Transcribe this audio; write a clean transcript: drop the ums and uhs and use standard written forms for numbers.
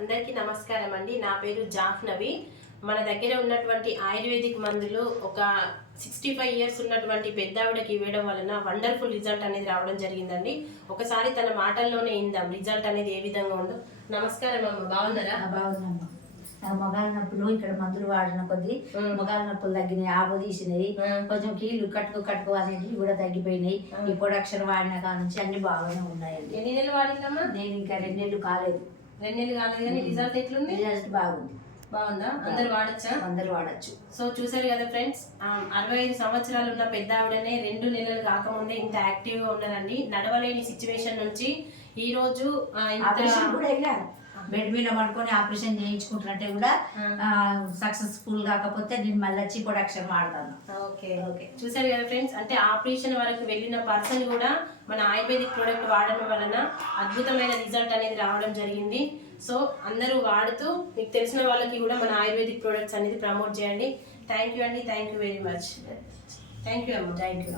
అందరికీ నమస్కారం అండి. నా పేరు జాహ్నవి. మన దగ్గర ఉన్నటువంటి ఆయుర్వేదిక్ మందులు ఒక 65 ఇయర్స్ ఉన్నటువంటి పెద్దావిడకి ఇవ్వడం వలన వండర్ఫుల్ రిజల్ట్ అనేది రావడం జరిగిందండి. ఒకసారి తన మాటల్లోనే ఇందాం రిజల్ట్ అనేది ఏ విధంగా ఉందో. నమస్కారం అమ్మ, బాగున్నారా? బాగుందమ్మా. మొగాల నొప్పులు ఇక్కడ మందులు వాడిన కొద్ది మొగాల నొప్పులు తగ్గినాయి, ఆపు తీసినాయి, కొంచెం కీళ్ళు కట్టుకో అనేవి కూడా తగ్గిపోయినాయి. ఈ ప్రొడక్షన్ వాడిన కాడ నుంచి అన్ని బాగానే ఉన్నాయండి. ఎన్ని నెలలు వాడిందమ్మా? నేను ఇంకా 2 నెలలు కాలేదు. 2 నెలలు కాలేదు కానీ రిజల్ట్ ఎట్లుంది? రిజల్ట్ బాగుంది. బాగుందా? అందరు వాడచ్చా? అందరు వాడచ్చు. సో చూసారు కదా ఫ్రెండ్స్, 65 సంవత్సరాలు ఉన్న పెద్ద ఆవిడనే 2 నెలలు కాకముందే ఇంత యాక్టివ్ గా ఉన్నారండి. నడవలేని సిచ్యువేషన్ నుంచి ఈ రోజు బెడ్ మీద పడుకొని ఆపరేషన్ చేయించుకుంటున్నట్టే కూడా సక్సెస్ఫుల్ కాకపోతే నేను మళ్ళీ వచ్చి ప్రొడక్షన్ వాడతాను. ఓకే ఓకే చూసారు కదా ఫ్రెండ్స్, అంటే ఆపరేషన్ వరకు వెళ్ళిన పర్సన్ కూడా మన ఆయుర్వేదిక్ ప్రోడక్ట్ వాడడం వలన అద్భుతమైన రిజల్ట్ అనేది రావడం జరిగింది. సో అందరూ వాడుతూ మీకు తెలిసిన వాళ్ళకి కూడా మన ఆయుర్వేదిక్ ప్రోడక్ట్స్ అనేది ప్రమోట్ చేయండి. థ్యాంక్ యూ అండి, thank you very much. Thank you అమ్మ. Thank you.